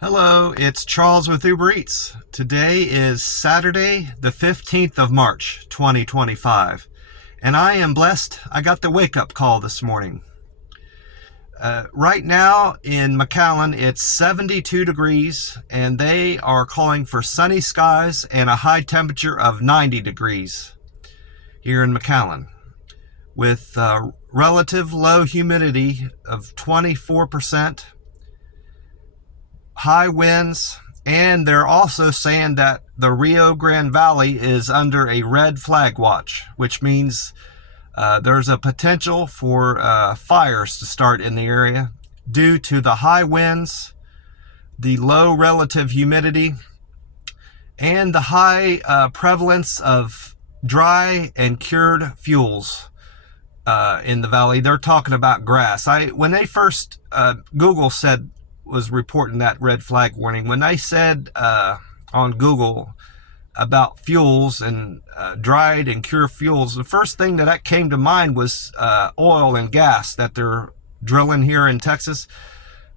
Hello, it's Charles with Uber Eats. Today is Saturday, the 15th of March, 2025, and I am blessed I got the wake-up call this morning. Right now in McAllen, it's 72 degrees, and they are calling for sunny skies and a high temperature of 90 degrees here in McAllen, with relative low humidity of 24%. High winds, and they're also saying that the Rio Grande Valley is under a red flag watch, which means there's a potential for fires to start in the area due to the high winds, the low relative humidity, and the high prevalence of dry and cured fuels in the valley. They're talking about grass. When they first Google was reporting that red flag warning. When they said on Google about fuels and dried and cured fuels, the first thing that came to mind was oil and gas that they're drilling here in Texas.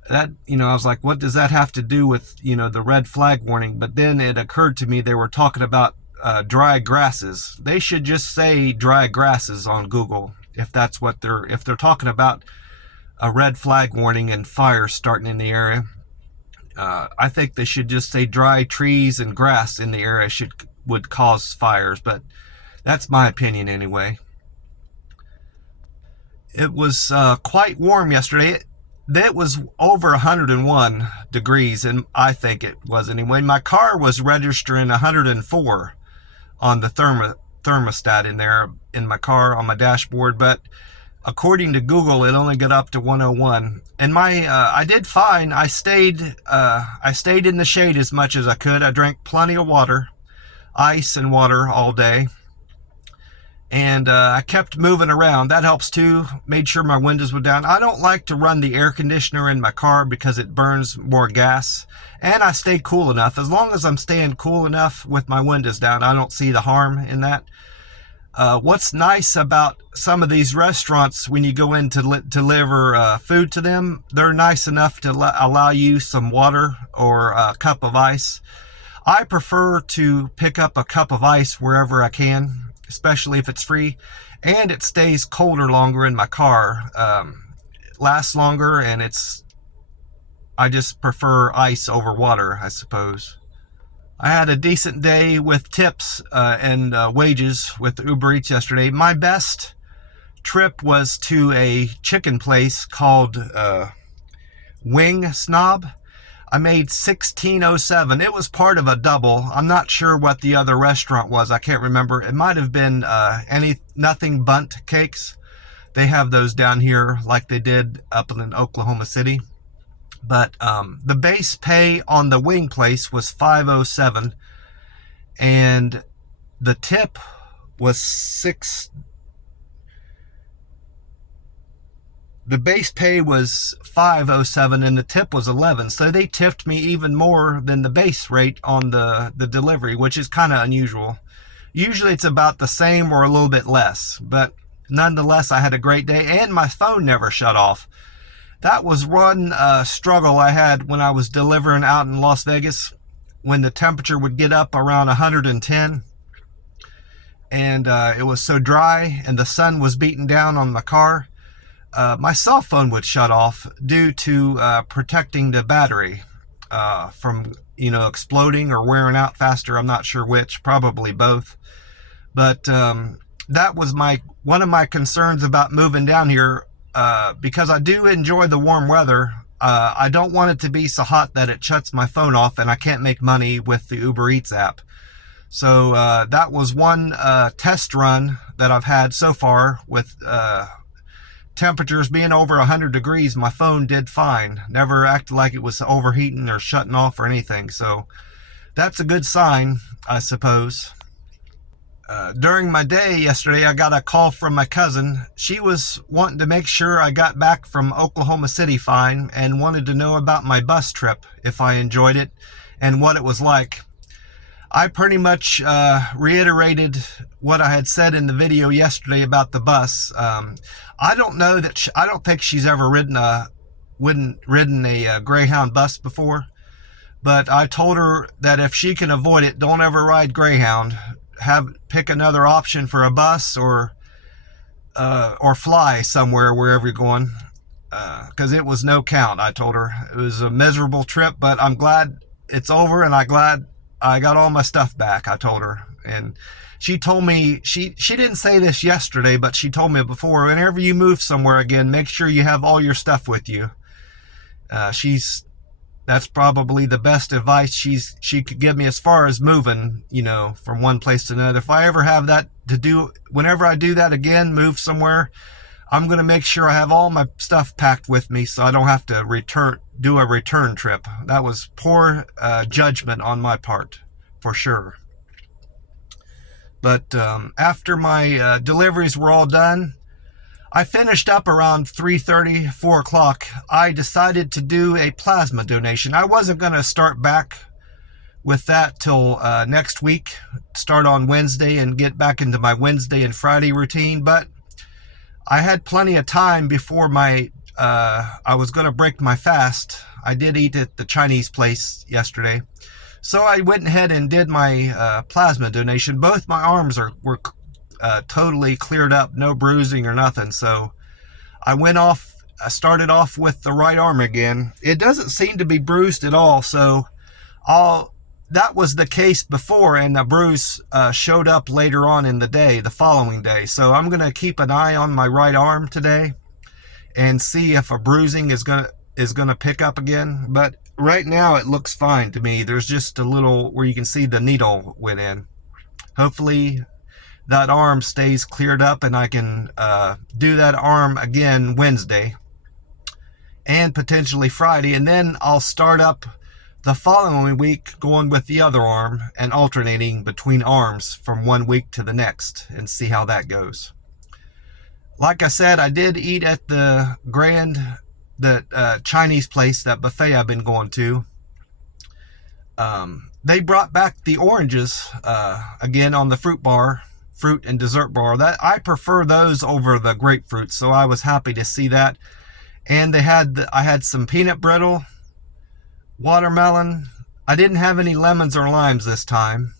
That, I was like, what does that have to do with, the red flag warning? But then it occurred to me they were talking about dry grasses. They should just say dry grasses on Google if that's what if they're talking about a red flag warning and fires starting in the area. I think they should just say dry trees and grass in the area would cause fires, but that's my opinion anyway. It was quite warm yesterday. It was over 101 degrees, and I think it was anyway. My car was registering 104 on the thermostat in there in my car on my dashboard, but according to Google, it only got up to 101. And I did fine. I stayed in the shade as much as I could. I drank plenty of water, ice and water all day. And I kept moving around. That helps too. Made sure my windows were down. I don't like to run the air conditioner in my car because it burns more gas. And I stay cool enough. As long as I'm staying cool enough with my windows down, I don't see the harm in that. What's nice about some of these restaurants, when you go in to deliver food to them, they're nice enough to allow you some water or a cup of ice. I prefer to pick up a cup of ice wherever I can, especially if it's free, and it stays colder longer in my car. It lasts longer, and I just prefer ice over water, I suppose. I had a decent day with tips and wages with Uber Eats yesterday. My best trip was to a chicken place called Wing Snob. I made $16.07. It was part of a double. I'm not sure what the other restaurant was. I can't remember. It might have been Nothing Bundt Cakes. They have those down here like they did up in Oklahoma City. But the base pay on the wing place was $5.07, and the tip was $6. The base pay was $5.07, and the tip was $11. So they tipped me even more than the base rate on the delivery, which is kind of unusual. Usually it's about the same or a little bit less, but nonetheless, I had a great day, and my phone never shut off. That was one struggle I had when I was delivering out in Las Vegas, when the temperature would get up around 110, and it was so dry and the sun was beating down on my car. My cell phone would shut off due to protecting the battery from exploding or wearing out faster. I'm not sure which, probably both. But that was one of my concerns about moving down here. Because I do enjoy the warm weather, I don't want it to be so hot that it shuts my phone off and I can't make money with the Uber Eats app. So that was one test run that I've had so far with temperatures being over 100 degrees. My phone did fine. Never acted like it was overheating or shutting off or anything. So that's a good sign, I suppose. During my day yesterday, I got a call from my cousin. She was wanting to make sure I got back from Oklahoma City fine and wanted to know about my bus trip, if I enjoyed it and what it was like. I pretty much reiterated what I had said in the video yesterday about the bus. I don't think she's ever ridden a Greyhound bus before. But I told her that if she can avoid it, don't ever ride Greyhound. Pick another option for a bus or fly somewhere wherever you're going. Because it was no count, I told her. It was a miserable trip, but I'm glad it's over, and I'm glad I got all my stuff back, I told her. And she told me, she didn't say this yesterday, but she told me before, whenever you move somewhere again, make sure you have all your stuff with you. That's probably the best advice she could give me as far as moving, from one place to another. If I ever have that to do, whenever I do that again, move somewhere, I'm going to make sure I have all my stuff packed with me so I don't have to do a return trip. That was poor judgment on my part, for sure. But after my deliveries were all done, I finished up around 3:30, 4 o'clock. I decided to do a plasma donation. I wasn't going to start back with that till next week, start on Wednesday and get back into my Wednesday and Friday routine, but I had plenty of time before I was going to break my fast. I did eat at the Chinese place yesterday. So I went ahead and did my plasma donation. Both my arms were totally cleared up, no bruising or nothing. So I started off with the right arm again. It doesn't seem to be bruised at all. So that was the case before, and the bruise showed up later on in the following day. So I'm going to keep an eye on my right arm today and see if a bruising is going to pick up again. But right now it looks fine to me. There's just a little where you can see the needle went in. Hopefully that arm stays cleared up and I can do that arm again Wednesday and potentially Friday, and then I'll start up the following week going with the other arm and alternating between arms from one week to the next and see how that goes. Like I said, I did eat at the Chinese place, that buffet I've been going to. They brought back the oranges again on the fruit and dessert bar. That I prefer those over the grapefruit, so I was happy to see that. And I had some peanut brittle, watermelon. I didn't have any lemons or limes this time.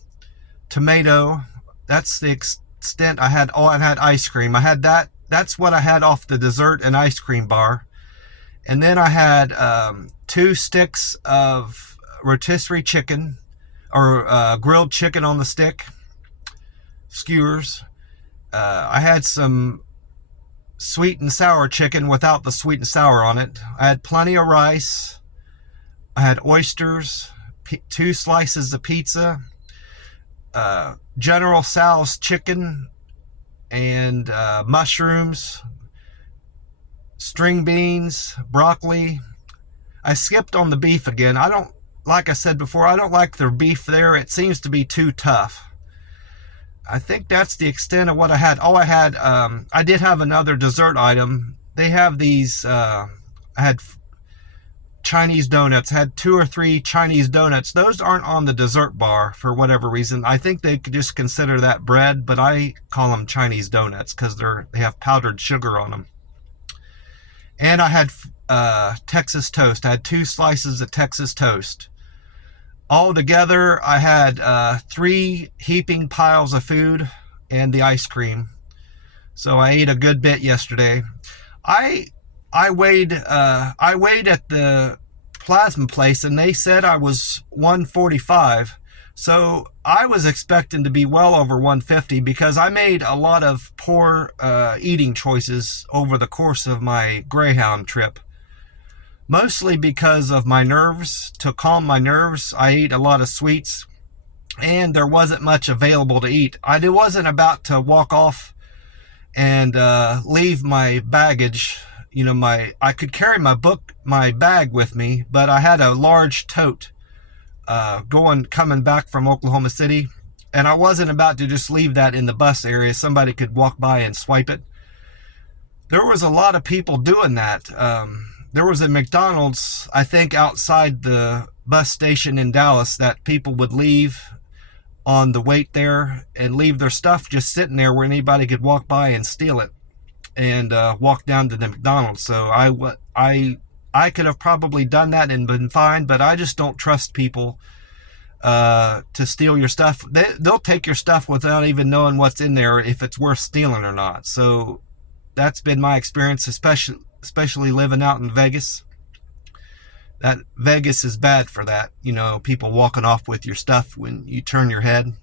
Tomato. That's the extent I had. Oh, I had ice cream. I had that. That's what I had off the dessert and ice cream bar. And then I had 2 sticks of rotisserie chicken, or grilled chicken on the stick, skewers. I had some sweet and sour chicken without the sweet and sour on it. I had plenty of rice. I had oysters, 2 slices of pizza, General Tso's chicken, and mushrooms, string beans, broccoli. I skipped on the beef again. Like I said before, I don't like their beef there. It seems to be too tough. I think that's the extent of what I had. Oh, I did have another dessert item. They have these, I had Chinese donuts. I had 2 or 3 Chinese donuts. Those aren't on the dessert bar for whatever reason. I think they could just consider that bread, but I call them Chinese donuts because they have powdered sugar on them. And I had Texas toast. I had 2 slices of Texas toast. All together, I had 3 heaping piles of food and the ice cream. So I ate a good bit yesterday. I weighed at the plasma place, and they said I was 145. So I was expecting to be well over 150 because I made a lot of poor eating choices over the course of my Greyhound trip. Mostly because of my nerves. To calm my nerves, I ate a lot of sweets, and there wasn't much available to eat. I wasn't about to walk off and leave my baggage. I could carry my bag with me, but I had a large tote coming back from Oklahoma City, and I wasn't about to just leave that in the bus area. Somebody could walk by and swipe it. There was a lot of people doing that. There was a McDonald's, I think, outside the bus station in Dallas that people would leave on the wait there and leave their stuff just sitting there where anybody could walk by and steal it and walk down to the McDonald's. So I I could have probably done that and been fine, but I just don't trust people to steal your stuff. They'll take your stuff without even knowing what's in there, if it's worth stealing or not. So that's been my experience, especially living out in Vegas. That Vegas is bad for that, people walking off with your stuff when you turn your head.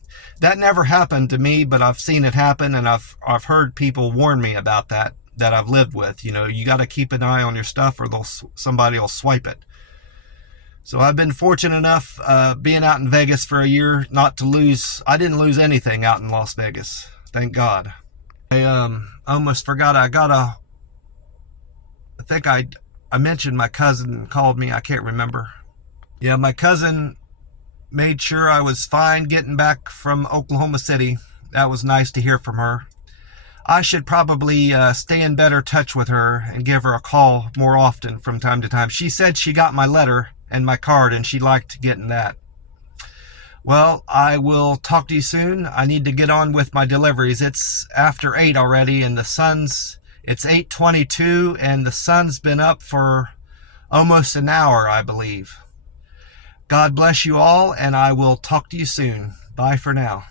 That never happened to me, but I've seen it happen, and I've heard people warn me about that I've lived with. You got to keep an eye on your stuff, or somebody will swipe it. So I've been fortunate enough, being out in Vegas for a year, not to lose. I didn't lose anything out in Las Vegas, thank God. I almost forgot. I think I mentioned my cousin called me. I can't remember. Yeah, my cousin made sure I was fine getting back from Oklahoma City. That was nice to hear from her. I should probably stay in better touch with her and give her a call more often from time to time. She said she got my letter and my card, and she liked getting that. Well, I will talk to you soon. I need to get on with my deliveries. It's after 8 already, and it's 8:22, and the sun's been up for almost an hour, I believe. God bless you all, and I will talk to you soon. Bye for now.